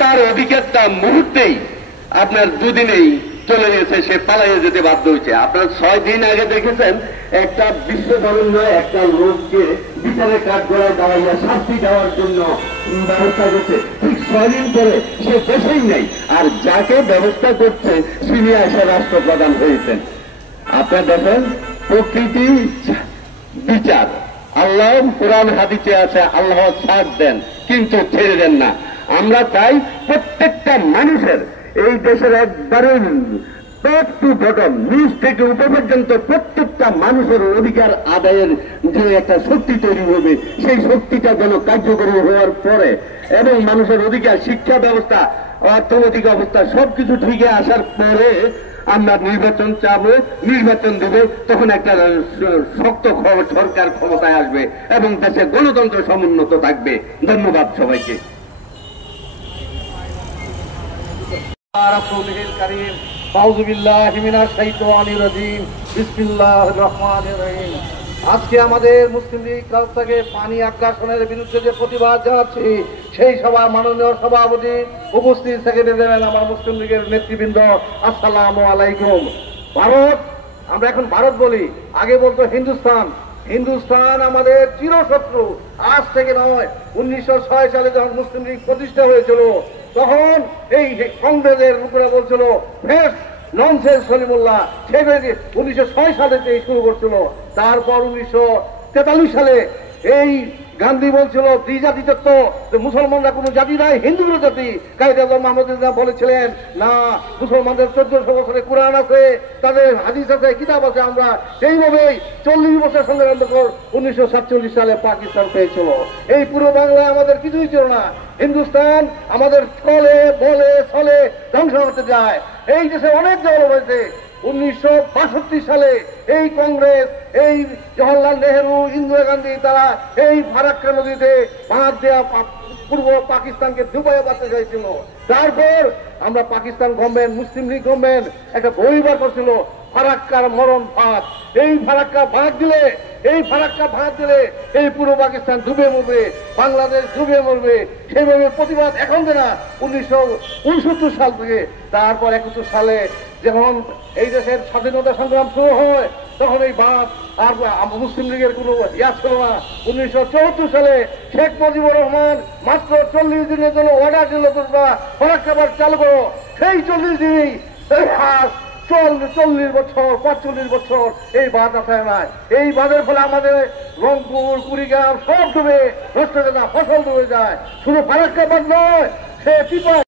তার অধিকারটা মুহূর্তেই আপনার দুদিনেই চলে গেছে, সে পালাইয়ে যেতে বাধ্য হয়েছে। আপনার 6 দিন আগে দেখেছেন একটা বিশ্ববরণ্য একটা লোককে বিচারে কাঠগড়ায় দাঁড়াইয়া শাস্তি দেওয়ার জন্য ব্যবস্থা করছে। ঠিক 6 দিন পরে সে দেশেই নেই, আর যাকে ব্যবস্থা করছে তিনি এসে রাষ্ট্রপ্রধান হয়েছেন। আপনার দেখেন প্রকৃতি বিচার, আল্লাহ কোরআন হাদিসে আছে আল্লাহ ছাড় দেন কিন্তু ছেড়ে দেন না। আমরা চাই প্রত্যেকটা মানুষের এই দেশের একবারে টপ টু বটম নিচ থেকে উপর পর্যন্ত প্রত্যেকটা মানুষের অধিকার আদায়ের যে একটা শক্তি তৈরি হবে, সেই শক্তিটা যেন কার্যকরী হওয়ার পরে এবং মানুষের অধিকার, শিক্ষা ব্যবস্থা, অর্থনৈতিক অবস্থা সবকিছু ঠিকই আসার পরে আমরা নির্বাচন চাবো, নির্বাচন দেবে, তখন একটা শক্ত সরকার ক্ষমতায় আসবে এবং দেশে গণতন্ত্র সমুন্নত থাকবে। ধন্যবাদ সবাইকে। আজকে আমাদের মুসলিম লীগ ক্লাব থেকে পানি আগ্রাসনের বিরুদ্ধে যে প্রতিবাদ জানাচ্ছি, সেই সভা মাননীয় সভাপতি উপস্থিত সেক্রেটারি দেবেন আমার মুসলিম লীগের নেতৃবৃন্দ। আসসালামু আলাইকুম। ভারত, আমরা এখন ভারত বলি, আগে বলতো হিন্দুস্তান। হিন্দুস্তান আমাদের চিরশত্রু, আজ থেকে নয়। 1906 সালে যখন মুসলিম লীগ প্রতিষ্ঠা হয়েছিল তখন এই কংগ্রেসের লোকেরা বলছিল ফেস ননসেন্স সলিমুল্লাহ, সে 1906 সালে শুরু করছিল। তারপর 1943 সালে এই গান্ধী বলছিল দ্বিজাতি তত্ত্ব, মুসলমানরা কোনো জাতি নাই, হিন্দুগুলো জাতি। কায়েদ আজম মাহমুদুল্লাহ বলেছিলেন না, মুসলমানদের 1400 বছরের কোরআন আছে, তাদের হাদিস আছে, কিতাব আছে। আমরা সেইভাবেই 40 বছর সংগ্রাম করে 1947 সালে পাকিস্তান পেয়েছিল। এই পুরো বাংলায় আমাদের কিছুই ছিল না। হিন্দুস্তান আমাদের কলে বলে চলে ধ্বংস করতে যায়। এই দেশে অনেক দল হয়েছে। 1962 সালে এই কংগ্রেস, এই জওহরলাল নেহেরু, ইন্দিরা গান্ধী, তারা এই ফারাক্কা নদীতে বাঁধ দেওয়া পূর্ব পাকিস্তানকে ডুবাইয়ে বাঁচতে চাইছিল। তারপর আমরা পাকিস্তান গভর্নমেন্ট, মুসলিম লীগ গভর্নমেন্ট একটা বই বার করছিল ফারাক্কার মরণ ফাঁদ। এই ফারাক্কা ভাগ দিলে, এই পুরো পাকিস্তান ডুবে মরবে, বাংলাদেশ ডুবে মরবে। সেইভাবে প্রতিবাদ এখন না 1969 সাল থেকে। তারপর 71 সালে যখন এই দেশের স্বাধীনতা সংগ্রাম শুরু হয় তখন এই বাঁধ আর মুসলিম লীগের কোনো ইয়া ছিল না। 1974 সালে শেখ মুজিবুর রহমান মাত্র 40 দিনের জন্য অর্ডার দিল তোমরা ফারাক্কা বাঁধ চালু করো। সেই 40 দিনই 40 বছর 45 বছর এই বাঁধ আসায় নাই। এই বাঁধের ফলে আমাদের রংপুর, কুড়িগ্রাম সব ডুবে নষ্ট হয়ে যায়, ফসল ডুবে যায়। শুধু ফারাক্কা বাঁধ নয়, সে